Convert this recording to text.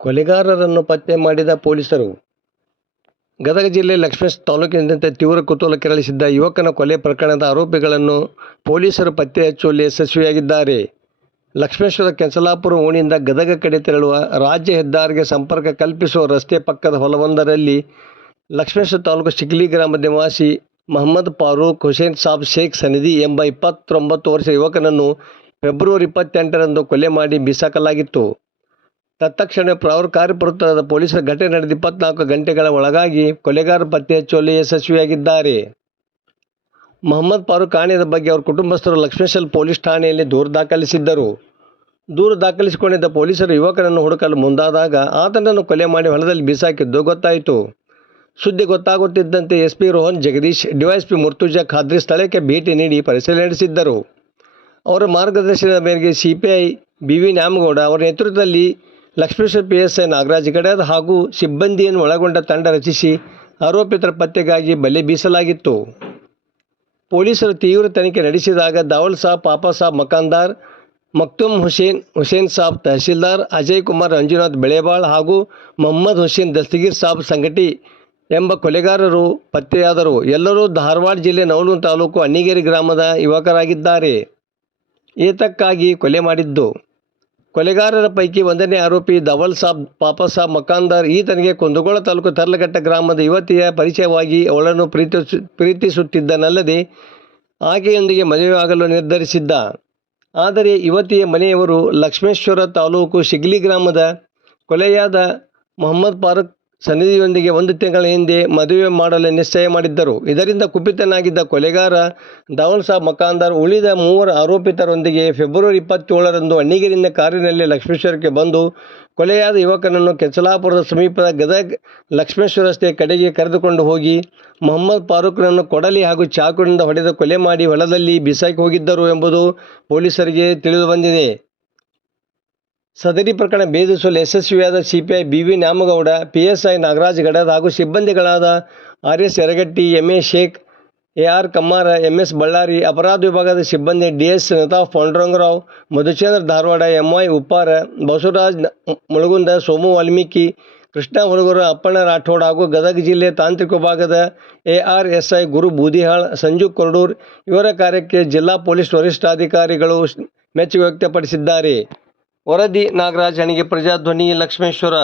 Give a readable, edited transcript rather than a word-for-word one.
ಕೊಲೆಗಾರರನ್ನು ಪತ್ತೆ ಮಾಡಿದ ಪೊಲೀಸರು. ಗದಗ ಜಿಲ್ಲೆ ಲಕ್ಷ್ಮೇಶ್ವರ ತಾಲೂಕಿನಾದ್ಯಂತ ತೀವ್ರ ಕುತೂಹಲ ಕೆರಳಿಸಿದ್ದ ಯುವಕನ ಕೊಲೆ ಪ್ರಕರಣದ ಆರೋಪಿಗಳನ್ನು ಪೊಲೀಸರು ಪತ್ತೆ ಹಚ್ಚುವಲ್ಲಿ ಯಶಸ್ವಿಯಾಗಿದ್ದಾರೆ. ಲಕ್ಷ್ಮೇಶ್ವರ ಕೆಂಚಲಾಪುರ ಓಣಿಯಿಂದ ಗದಗ ಕಡೆ ತೆರಳುವ ರಾಜ್ಯ ಹೆದ್ದಾರಿಗೆ ಸಂಪರ್ಕ ಕಲ್ಪಿಸುವ ರಸ್ತೆ ಪಕ್ಕದ ಹೊಲವೊಂದರಲ್ಲಿ ಲಕ್ಷ್ಮೇಶ್ವರ ತಾಲೂಕು ಶಿಗ್ಲಿ ಗ್ರಾಮದ ನಿವಾಸಿ ಮಹಮ್ಮದ್ ಫಾರೂಕ್ ಹುಸೇನ್ ಸಾಬ್ ಶೇಖ್ ಸನದಿ ಎಂಬ 29 ವರ್ಷದ ಯುವಕನನ್ನು ಫೆಬ್ರವರಿ 28ರಂದು ಕೊಲೆ ಮಾಡಿ ಬಿಸಾಕಲಾಗಿತ್ತು. ತತ್ಕ್ಷಣ ಕಾರ್ಯಪ್ರವೃತ್ತರಾದ ಪೊಲೀಸರು ಘಟನೆ ನಡೆದ 24 ಗಂಟೆಗಳ ಒಳಗಾಗಿ ಕೊಲೆಗಾರ ಪತ್ತೆ ಹಚ್ಚುವಲ್ಲಿ ಯಶಸ್ವಿಯಾಗಿದ್ದಾರೆ. ಮಹಮ್ಮದ್ ಫಾರೂಕ್ ಕಾಣೆಯಾದ ಬಗ್ಗೆ ಅವರ ಕುಟುಂಬಸ್ಥರು ಲಕ್ಷ್ಮೇಶ್ವರ ಪೊಲೀಸ್ ಠಾಣೆಯಲ್ಲಿ ದೂರು ದಾಖಲಿಸಿದ್ದರು. ದೂರು ದಾಖಲಿಸಿಕೊಂಡಿದ್ದ ಪೊಲೀಸರು ಯುವಕನನ್ನು ಹುಡುಕಲು ಮುಂದಾದಾಗ ಆತನನ್ನು ಕೊಲೆ ಮಾಡಿ ಹೊಲದಲ್ಲಿ ಬಿಸಾಕಿದ್ದು ಗೊತ್ತಾಯಿತು. ಸುದ್ದಿ ಗೊತ್ತಾಗುತ್ತಿದ್ದಂತೆ ಎಸ್ಪಿ ರೋಹನ್ ಜಗದೀಶ್, ಡಿವೈಎಸ್ಪಿ ಮುರ್ತುಜಾ ಖಾದ್ರಿ ಸ್ಥಳಕ್ಕೆ ಭೇಟಿ ನೀಡಿ ಪರಿಶೀಲನೆ ನಡೆಸಿದ್ದರು. ಅವರ ಮಾರ್ಗದರ್ಶನದ ಮೇರೆಗೆ ಸಿಪಿಐ ಬಿ.ವಿ. ನ್ಯಾಮಗೌಡ ಅವರ ನೇತೃತ್ವದಲ್ಲಿ ಲಕ್ಷ್ಮೇಶ್ವರ ಪಿಎಸ್ಐ ನಾಗರಾಜ್ ಗಡದ್ ಹಾಗೂ ಸಿಬ್ಬಂದಿಯನ್ನು ಒಳಗೊಂಡ ತಂಡ ರಚಿಸಿ ಆರೋಪಿತರ ಪತ್ತೆಗಾಗಿ ಬಲೆ ಬೀಸಲಾಗಿತ್ತು. ಪೊಲೀಸರು ತೀವ್ರ ತನಿಖೆ ನಡೆಸಿದಾಗ ದಾವಲ್ ಸಾಬ್ ಪಾಪಾ ಸಾಬ್ ಮಕಾನ್ದಾರ್, ಮಕ್ತುಮ್ ಹುಸೇನ್ ಸಾಬ್ ತಹಸೀಲ್ದಾರ್, ಅಜಯ್ ಕುಮಾರ್ ಅಂಜುನಾಥ್ ಬೆಳೆಬಾಳ್ ಹಾಗೂ ಮೊಹಮ್ಮದ್ ಹುಸೇನ್ ದಸ್ತಗೀರ್ ಸಾಬ್ ಸಂಗಟಿ ಎಂಬ ಕೊಲೆಗಾರರು ಪತ್ತೆಯಾದರು. ಎಲ್ಲರೂ ಧಾರವಾಡ ಜಿಲ್ಲೆ ನವಲೂರು ತಾಲೂಕು ಅಣ್ಣಿಗೇರಿ ಗ್ರಾಮದ ಯುವಕರಾಗಿದ್ದಾರೆ. ಏತಕ್ಕಾಗಿ ಕೊಲೆ ಮಾಡಿದ್ದು? ಕೊಲೆಗಾರರ ಪೈಕಿ 1ನೇ ಆರೋಪಿ ದಾವಲ್ ಸಾಬ್ ಪಾಪಾ ಸಾಬ್ ಮಕಾನ್ದಾರ್ ಈತನಿಗೆ ಕುಂದಗೋಳ ತಾಲೂಕು ತರ್ಲಘಟ್ಟ ಗ್ರಾಮದ ಯುವತಿಯ ಪರಿಚಯವಾಗಿ ಅವಳನ್ನು ಪ್ರೀತಿಸುತ್ತಿದ್ದನಲ್ಲದೆ ಆಕೆಯೊಂದಿಗೆ ಮದುವೆಯಾಗಲು ನಿರ್ಧರಿಸಿದ್ದ. ಆದರೆ ಯುವತಿಯ ಮನೆಯವರು ಲಕ್ಷ್ಮೇಶ್ವರ ತಾಲೂಕು ಶಿಗ್ಲಿ ಗ್ರಾಮದ ಕೊಲೆಯಾದ ಮಹಮ್ಮದ್ ಫಾರೂಕ್ ಸನದಿಯೊಂದಿಗೆ 1 ತಿಂಗಳ ಹಿಂದೆ ಮದುವೆ ಮಾಡಲು ನಿಶ್ಚಯ ಮಾಡಿದ್ದರು. ಇದರಿಂದ ಕುಪಿತನಾಗಿದ್ದ ಕೊಲೆಗಾರ ದಾವಲ್ ಸಾಬ್ ಮಕಾನ್ದಾರ್ ಉಳಿದ 3 ಆರೋಪಿತರೊಂದಿಗೆ ಫೆಬ್ರವರಿ 27ರಂದು ಅಣ್ಣಿಗೇರಿಯಿಂದ ಕಾರಿನಲ್ಲಿ ಲಕ್ಷ್ಮೇಶ್ವರಕ್ಕೆ ಬಂದು ಕೊಲೆಯಾದ ಯುವಕನನ್ನು ಕೆಂಚಲಾಪುರದ ಸಮೀಪದ ಗದಗ್ ಲಕ್ಷ್ಮೇಶ್ವರ ರಸ್ತೆ ಕಡೆಗೆ ಕರೆದುಕೊಂಡು ಹೋಗಿ ಮಹಮ್ಮದ್ ಫಾರೂಕ್ನನ್ನು ಕೊಡಲಿ ಹಾಗೂ ಚಾಕುವಿನಿಂದ ಹೊಡೆದು ಕೊಲೆ ಮಾಡಿ ಹೊಲದಲ್ಲಿ ಬಿಸಾಕಿ ಹೋಗಿದ್ದರು ಎಂಬುದು ಪೊಲೀಸರಿಗೆ ತಿಳಿದುಬಂದಿದೆ. ಸದರಿ ಪ್ರಕರಣ ಭೇದಿಸುವಲ್ಲಿ ಯಶಸ್ವಿಯಾದ CPI BV. Nyamagouda, PSI Nagaraj Gadad ಹಾಗೂ ಸಿಬ್ಬಂದಿಗಳಾದ ಆರ್.ಎಸ್. ಯರಗಟ್ಟಿ, ಎಂ.ಎ. ಶೇಖ್, ಎ.ಆರ್. ಕಮ್ಮಾರ, ಎಂ.ಎಸ್. ಬಳ್ಳಾರಿ, ಅಪರಾಧ ವಿಭಾಗದ ಸಿಬ್ಬಂದಿ ಡಿ.ಎಸ್. ನತಾಫ್ ಪಾಂಡುರಂಗರಾವ್, ಮಧುಚಂದ್ರ ಧಾರವಾಡ, ಎಂ.ವೈ. ಉಪ್ಪಾರ, ಬಸವರಾಜ್ ಮುಳಗುಂದ, ಸೋಮು ವಾಲ್ಮೀಕಿ, ಕೃಷ್ಣ ಹುಡುಗರ, ಅಪ್ಪಣ್ಣ ರಾಠೋಡ್ ಹಾಗೂ ಗದಗ ಜಿಲ್ಲೆ ತಾಂತ್ರಿಕ ವಿಭಾಗದ ಎ.ಆರ್.ಎಸ್.ಐ. ಗುರು ಬೂದಿಹಾಳ್, ಸಂಜು ಕೊರಡೂರ್ ಇವರ ಕಾರ್ಯಕ್ಕೆ ಜಿಲ್ಲಾ ಪೊಲೀಸ್ ವರಿಷ್ಠಾಧಿಕಾರಿಗಳು ಮೆಚ್ಚುಗೆ ವ್ಯಕ್ತಪಡಿಸಿದ್ದಾರೆ. ವರದಿ ನಾಗರಾಜ್ ಹಣಿಗೆ, ಪ್ರಜಾಧ್ವನಿ, ಲಕ್ಷ್ಮೇಶ್ವರ.